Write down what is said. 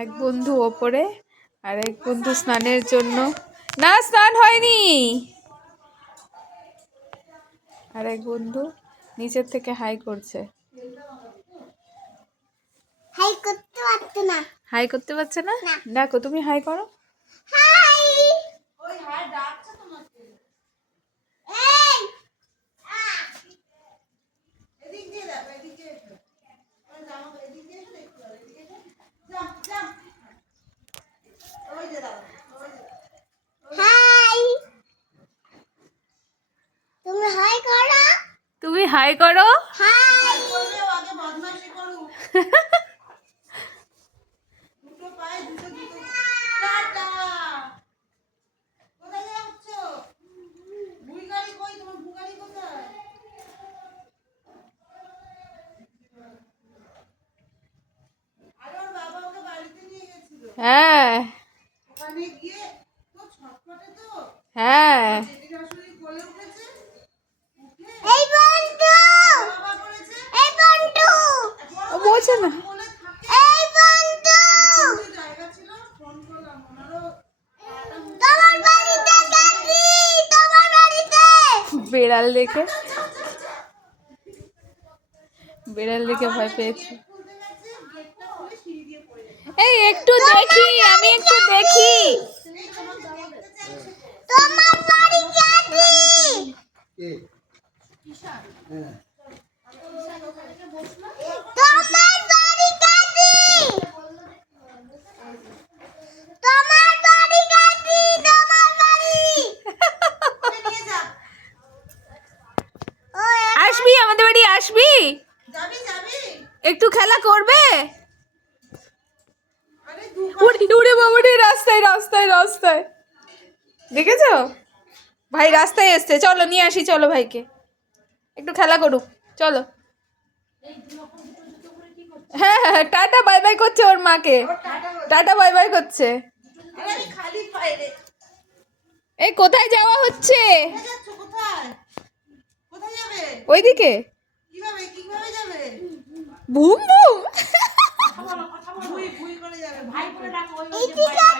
এক বন্ধু ওপরে আর এক বন্ধু স্নানের জন্য, না স্নান হয়নি, আর এক বন্ধু নিচের থেকে হাই করছে। হাই করতে পারছে না। হাই করতে পারছে না? দেখো তুমি হাই করো। হাই। ওই হাই ডাকছে তোমাকে। এই এদিক দিয়ে দাও, এদিক দিয়ে এসো। ওই জামা এদিক দিয়ে এসো, একটু এদিক দিয়ে এসো। যাও যাও। ওই যে দাও, ওই যে। হাই। তুমি হাই করো। তুমি হাই করো। হাই করলে আগে বদমাশি করু। দুটো পায়ে দুটো দুটো। টাটা। কোথায় যাচ্ছ? বুইগাড়ি কই, তোমার বুগাড়ি কোথায়? আরে ওর বাবা ওকে বাড়িতে নিয়ে গেছিল। হ্যাঁ ওখানে গিয়ে তো ছটফটে তো। হ্যাঁ জেঠি শাশুড়ি কোলে উঠেছে। এই বন্ধু। বাবা করেছে। এই বন্ধু। ও বোঝে না। কোলে থাকে। এই বন্ধু। জায়গা ছিল ফোন করলাম ওনারও। তোমার বাড়িতে কাকি, তোমার বাড়িতে। বেড়াল দেখে, বেড়াল দেখে ভয় পেয়েছে। খুলতে গেছে, গেটটা খুলে সিঁড়ি দিয়ে পড়ে গেছে। এই একটু দেখি, আমি একটু দেখি। তোমার বাড়ি কাকি। কে? ঈশান। হ্যাঁ। তোমার বাড়ি কাকি। তোমার বাড়ি কাকি, তোমার বাড়ি। ওকে নিয়ে যা। আসবি আমাদের বাড়ি, আসবি? যাবি যাবি। একটু খেলা করবে? আরে দু উড়ে বাবা রে, রাস্তায় রাস্তায় রাস্তায় দেখেছো? ভাই রাস্তায় এসছে, চলো নিয়ে আসি, চলো ভাইকে একটু খেলা করুক, চলো। হ্যাঁ হ্যাঁ টাটা বাই বাই করছে ওর মাকে, টাটা বাই বাই করছে। আরে আমি খালি পায়ে রে। এই কোথায় যাওয়া হচ্ছে? কোথায় যাচ্ছ, কোথায়? কোথায় যাবে? ওইদিকে। কিভাবে কিভাবে যাবে? বুম বুম। ভুই ভুই করে যাবে, ভাই করে ডাকো। ওই যে ভাই।